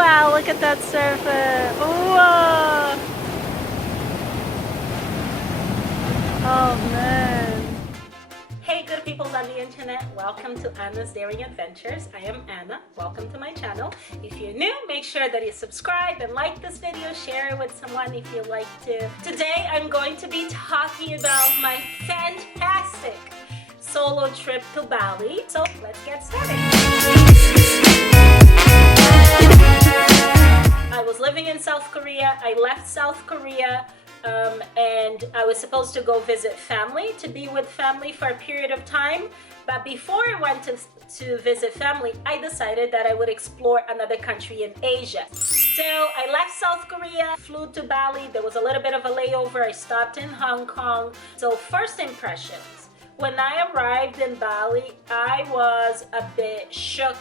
wow, look at that surface. Whoa. Oh man. Hey good peoples on the internet, welcome to Anna's Daring Adventures. I am Anna, welcome to my channel. If you're new, make sure that you subscribe and like this video, share it with someone if you like to. Today I'm going to be talking about my fantastic solo trip to Bali. So let's get started. I was living in South Korea. I left South Korea and I was supposed to go visit family, to be with family for a period of time. But before I went to visit family, I decided that I would explore another country in Asia. So I left South Korea, flew to Bali. There was a little bit of a layover. I stopped in Hong Kong. So first impressions. When I arrived in Bali, I was a bit shook.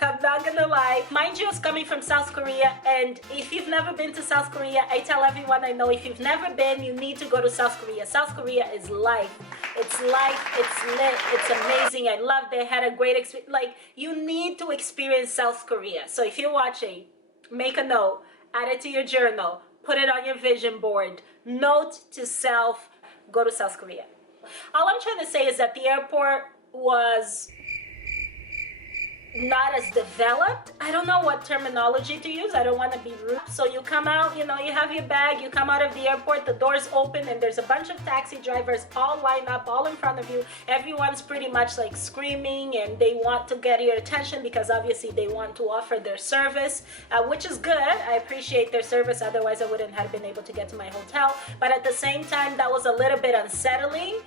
I'm not gonna lie. Mind you, I was coming from South Korea, and if you've never been to South Korea, I tell everyone I know, if you've never been, you need to go to South Korea. South Korea is life. It's life, it's lit, it's amazing. I loved it. I had a great experience. Like, you need to experience South Korea. So if you're watching, make a note, add it to your journal, put it on your vision board. Note to self, go to South Korea. All I'm trying to say is that the airport was not as developed. I don't know what terminology to use. I don't want to be rude. So you come out, you know, you have your bag, you come out of the airport, the doors open, and there's a bunch of taxi drivers all lined up, all in front of you. Everyone's pretty much like screaming, and they want to get your attention because obviously they want to offer their service, which is good. I appreciate their service. Otherwise, I wouldn't have been able to get to my hotel. But at the same time, that was a little bit unsettling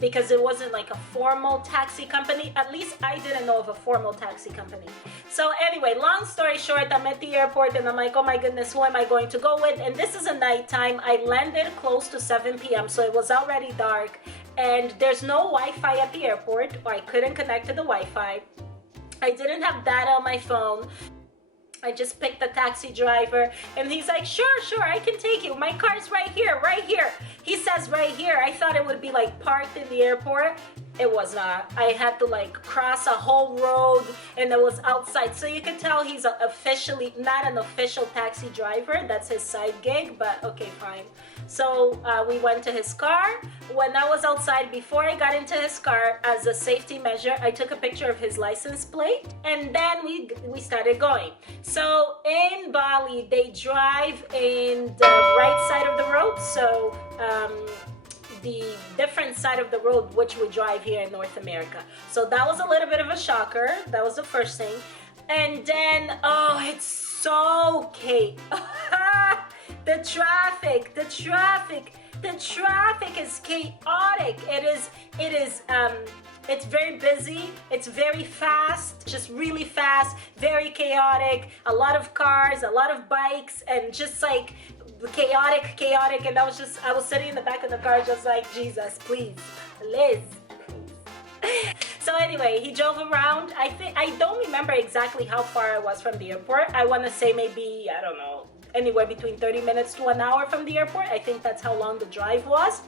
because it wasn't like a formal taxi company. At least I didn't know of a formal taxi company. So anyway, long story short, I'm at the airport and I'm like, oh my goodness, who am I going to go with? And this is a nighttime. I landed close to 7 p.m. so it was already dark, and there's no Wi-Fi at the airport, or I couldn't connect to the Wi-Fi. I didn't have data on my phone. I just picked the taxi driver, and he's like, sure, I can take you. My car's right here. He says right here. I thought it would be like parked in the airport. It was not. I had to like cross a whole road, and it was outside. So you can tell he's officially not an official taxi driver. That's his side gig, but okay, fine. So we went to his car. When I was outside, before I got into his car, as a safety measure, I took a picture of his license plate, and then we started going. So in Bali, they drive in the right side of the road. So the different side of the road which we drive here in North America. So that was a little bit of a shocker. That was the first thing. And then, oh, it's so chaotic. The traffic is chaotic. It's very busy, it's very fast, just really fast, very chaotic, a lot of cars, a lot of bikes, and just like chaotic, and I was sitting in the back of the car just like, Jesus, please, Liz, please. So anyway, he drove around. I don't remember exactly how far I was from the airport. I want to say maybe, I don't know, anywhere between 30 minutes to an hour from the airport. I think that's how long the drive was.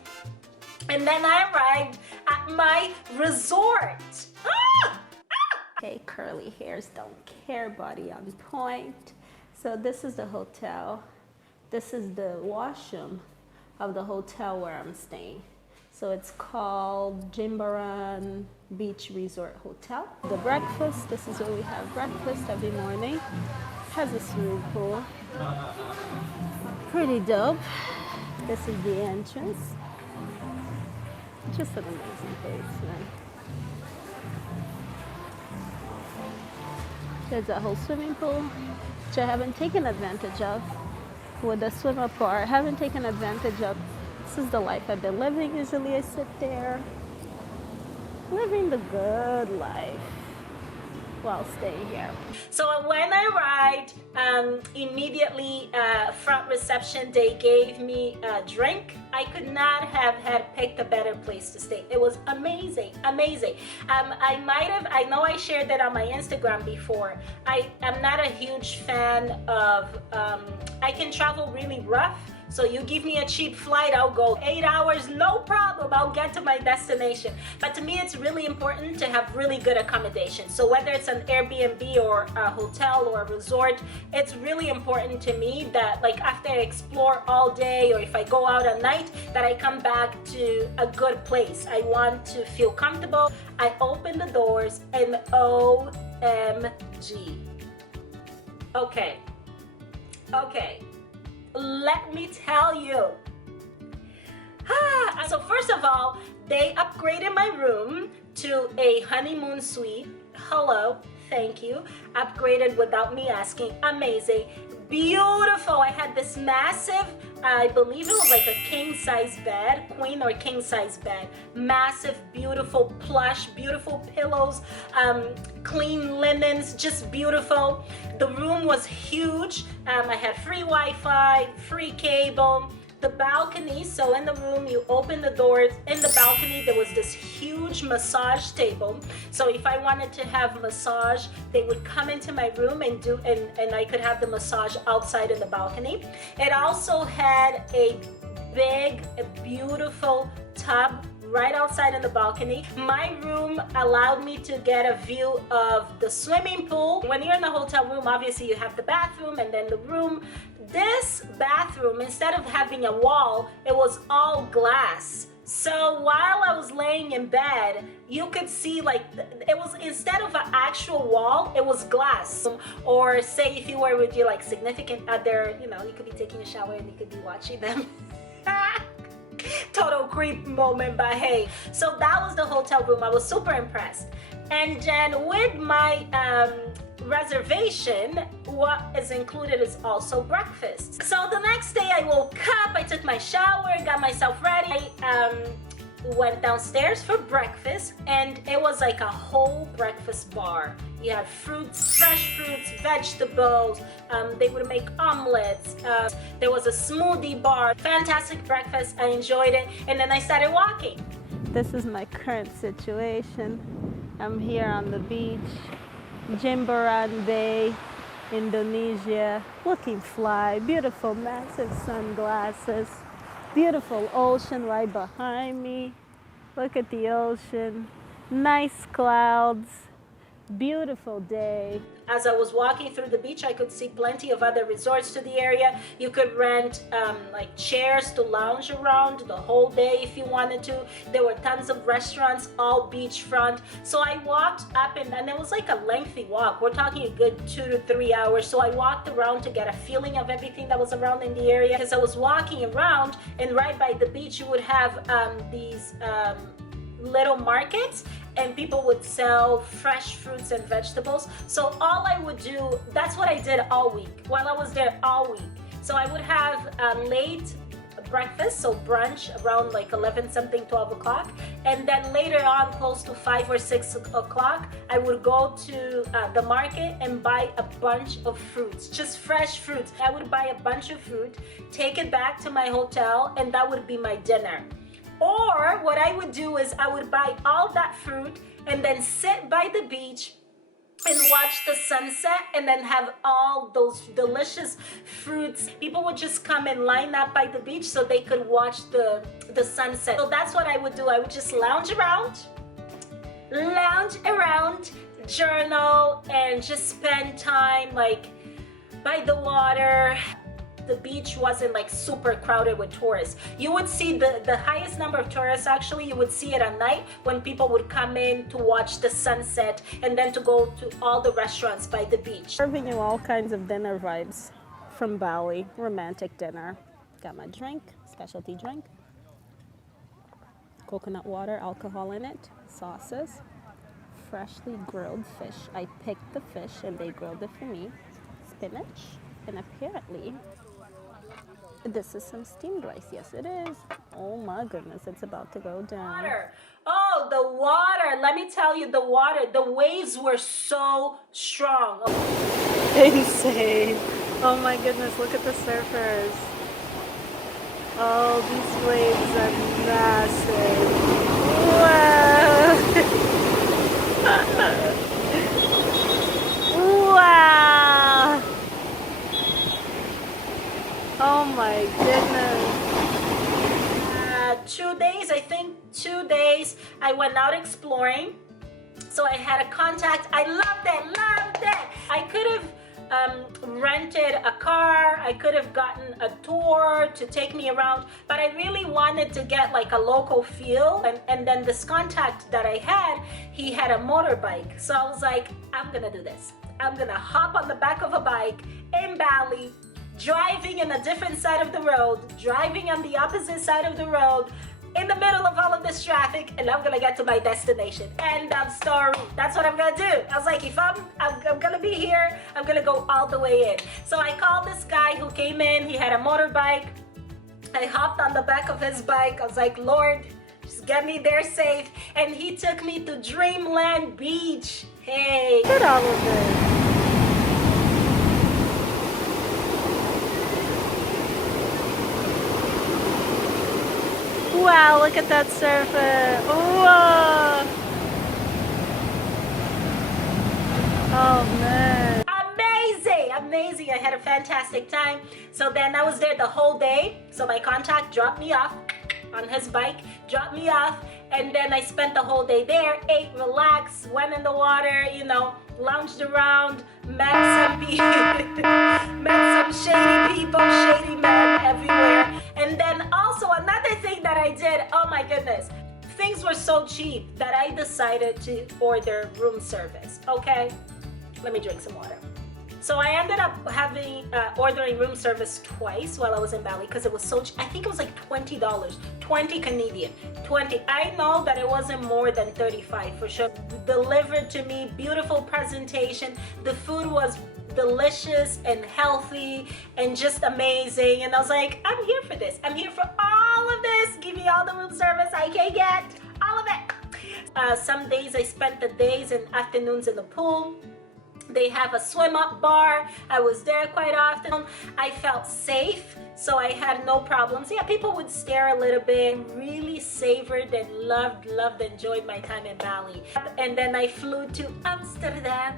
And then I arrived at my resort. Okay, curly hairs don't care, body on point. So this is the hotel. This is the washroom of the hotel where I'm staying. So it's called Jimbaran Beach Resort Hotel. The breakfast, this is where we have breakfast every morning. Has a swimming pool. Pretty dope. This is the entrance. Just an amazing place, man. There's a whole swimming pool, which I haven't taken advantage of. With the swimmer part, I haven't taken advantage of. This is the life I've been living. Usually I sit there, living the good life while staying here. So when I arrived, immediately front reception, they gave me a drink. I could not have had picked a better place to stay. It was amazing. I know I shared that on my Instagram before. I am not a huge fan of, I can travel really rough, So you give me a cheap flight, I'll go 8 hours, no problem, I'll get to my destination. But to me, it's really important to have really good accommodation. So whether it's an Airbnb or a hotel or a resort, it's really important to me that, like, after I explore all day, or if I go out at night, that I come back to a good place. I want to feel comfortable. I open the doors and OMG. Okay, let me tell you. So first of all, they upgraded my room to a honeymoon suite. Hello, thank you. Upgraded without me asking. Amazing. Beautiful. I had this massive, I believe it was like a king size bed, queen or king size bed. Massive, beautiful plush, beautiful pillows, clean linens, just beautiful. The room was huge. I had free Wi-Fi, free cable. The balcony, so in the room, you open the doors. In the balcony, there was this huge massage table. So if I wanted to have massage, they would come into my room and I could have the massage outside in the balcony. It also had a big, beautiful tub right outside in the balcony. My room allowed me to get a view of the swimming pool. When you're in the hotel room, obviously you have the bathroom and then the room. This bathroom, instead of having a wall, it was all glass. So while I was laying in bed, you could see, like, it was, instead of an actual wall, it was glass. Or say if you were with your, like, significant other, you know, you could be taking a shower and you could be watching them. Total creep moment, but hey. So that was the hotel room. I was super impressed. And then with my reservation, what is included is also breakfast. So the next day I woke up, I took my shower, got myself ready. I went downstairs for breakfast, and it was like a whole breakfast bar. You had fruits, fresh fruits, vegetables, they would make omelets, there was a smoothie bar. Fantastic breakfast, I enjoyed it, and then I started walking. This is my current situation. I'm here on the beach, Jimbaran Bay, Indonesia, looking fly, beautiful massive sunglasses, beautiful ocean right behind me. Look at the ocean, nice clouds, beautiful day. As I was walking through the beach, I could see plenty of other resorts to the area. You could rent like chairs to lounge around the whole day if you wanted to. There were tons of restaurants, all beachfront. So I walked up, and it was like a lengthy walk. We're talking a good 2 to 3 hours. So I walked around to get a feeling of everything that was around in the area. As I was walking around, and right by the beach, you would have these little markets, and people would sell fresh fruits and vegetables. So all I would do, that's what I did all week while I was there all week. So I would have late breakfast, so brunch around like 11 something, 12 o'clock, and then later on close to 5 or 6 o'clock I would go to the market and buy a bunch of fruits, just fresh fruits. I would buy a bunch of fruit, take it back to my hotel, and that would be my dinner. Or what I would do is I would buy all that fruit and then sit by the beach and watch the sunset, and then have all those delicious fruits. People would just come and line up by the beach so they could watch the sunset. So that's what I would do. I would just lounge around, journal, and just spend time like by the water. The beach wasn't like super crowded with tourists. You would see the highest number of tourists, actually, you would see it at night when people would come in to watch the sunset and then to go to all the restaurants by the beach. Serving you all kinds of dinner vibes from Bali, romantic dinner. Got my drink, specialty drink, coconut water, alcohol in it, sauces, freshly grilled fish. I picked the fish and they grilled it for me, spinach, and apparently this is some steamed rice. Yes, it is. Oh my goodness, it's about to go down. Water. Oh, the water. Let me tell you, the water. The waves were so strong. Insane. Oh my goodness, look at the surfers. Oh, these waves are massive. Wow. Wow. Oh my goodness. 2 days, I think 2 days, I went out exploring. So I had a contact. I loved it. I could have rented a car. I could have gotten a tour to take me around, but I really wanted to get like a local feel. And then this contact that I had, he had a motorbike. So I was like, I'm gonna do this. I'm gonna hop on the back of a bike in Bali, driving in a different side of the road, driving on the opposite side of the road, in the middle of all of this traffic, and I'm gonna get to my destination. End of story. That's what I'm gonna do. I was like, if I'm gonna be here, I'm gonna go all the way in. So I called this guy who came in. He had a motorbike. I hopped on the back of his bike. I was like, Lord, just get me there safe. And he took me to Dreamland Beach. Hey. Look at all of this. Wow, look at that surface. Whoa. Oh man. Amazing. I had a fantastic time. So then I was there the whole day. So my contact dropped me off on his bike, dropped me off, and then I spent the whole day there, ate, relaxed, went in the water, you know, lounged around, met some people, met some shady people, shady men everywhere. And then also another thing that I did, oh my goodness, things were so cheap that I decided to order room service. Okay, let me drink some water. So I ended up ordering room service twice while I was in Bali because it was so cheap. I think it was like $20, 20 Canadian, 20. I know that it wasn't more than 35 for sure. Delivered to me, beautiful presentation. The food was delicious and healthy and just amazing. And I was like, I'm here for this. I'm here for all of this. Give me all the room service I can get, all of it. Some days I spent the days and afternoons in the pool. They have a swim up bar. I was there quite often. I felt safe, so I had no problems. Yeah, people would stare a little bit. Really savored and loved, enjoyed my time in Bali. And then I flew to Amsterdam,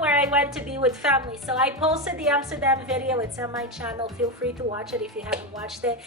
where I went to be with family. So I posted the Amsterdam video. It's on my channel. Feel free to watch it if you haven't watched it.